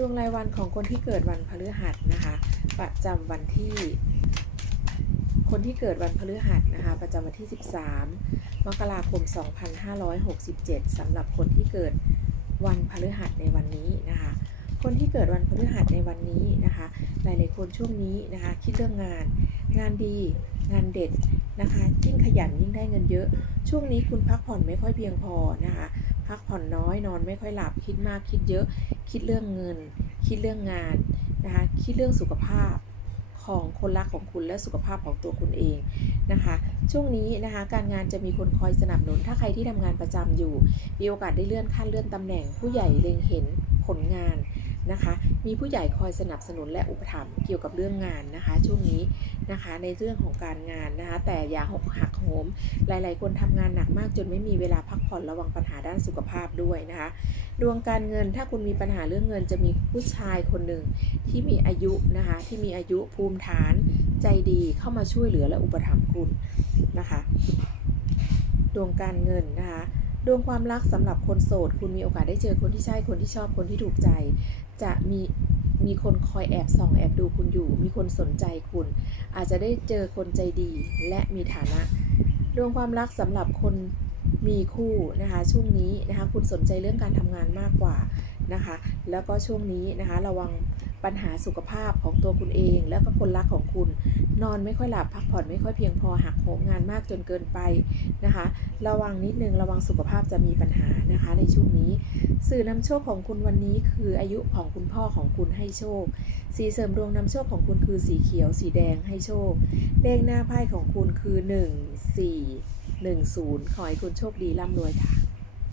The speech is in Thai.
ดวงรายวันของคนที่เกิดวันพฤหัสนะคะ ประจำวันที่ คนที่เกิดวันพฤหัสนะคะ ประจำวันที่ 13 มกราคม 2567สำหรับคนที่เกิดวันพฤหัสในวันนี้นะคะ คนที่เกิดวันพฤหัสในวันนี้นะคะ หลายๆคนช่วงนี้นะคะ คิดเรื่องงาน งานดี งานเด็ดนะคะยิ่งขยันยิ่งได้เงินเยอะ ช่วงนี้คุณพักผ่อนไม่ค่อยเพียงพอนะคะพักผ่อนน้อยนอนไม่ค่อยหลับคิดมากคิดเยอะ คิดเรื่องเงิน คิดเรื่องงานนะคะคิดเรื่องสุขภาพของคนรักของคุณและสุขภาพของตัวคุณเองนะคะ ช่วงนี้นะคะการงานจะมีคนคอยสนับสนุน ถ้าใครที่ทำงานประจำอยู่ มีโอกาสได้เลื่อนขั้นเลื่อนตำแหน่งผู้ใหญ่เล็งเห็น ลงานนะคะ มีผู้ใหญ่คอยสนับสนุนและอุปถัมภ์เกี่ยวกับเรื่องงานนะคะ ช่วงนี้นะคะในเรื่องของการงานนะคะ แต่อย่าหกหักโหม หลาย ๆ คนทำงานหนักมากจนไม่มีเวลาพักผ่อนระวังปัญหาด้านสุขภาพด้วยนะคะ ดวงการเงินถ้าคุณมีปัญหาเรื่องเงินจะมีผู้ชายคนหนึ่งที่มีอายุนะคะ ที่มีอายุภูมิฐานใจดีเข้ามาช่วยเหลือและอุปถัมภ์คุณนะคะ ดวงการเงินนะคะ ดวงความรักสำหรับคนโสด คุณมีโอกาสได้เจอคนที่ใช่คนที่ชอบคนที่ถูกใจ จะมีมีคนคอยแอบส่องแอบดูคุณอยู่ มีคนสนใจคุณ อาจจะได้เจอคนใจดีและมีฐานะ ดวงความรักสำหรับคนมีคู่นะคะช่วงนี้นะคะคุณสนใจเรื่องการทำงานมากกว่า นะคะ แล้วก็ช่วงนี้นะคะ ระวังปัญหาสุขภาพของตัวคุณเอง แล้วก็คนรักของคุณ นอนไม่ค่อยหลับพักผ่อนไม่ค่อยเพียงพอหักโหมงานมากจนเกินไปนะคะ ระวังนิดนึงระวังสุขภาพจะมีปัญหานะคะ ในช่วงนี้ สื่อนำโชคของคุณวันนี้คืออายุของคุณพ่อของคุณให้โชค สีเสริมดวงนำโชคของคุณคือสีเขียว สีแดงให้โชค เลขหน้าไพ่ของคุณคือ 1 4 1 0ขอให้คุณโชคดีร่ำรวยค่ะ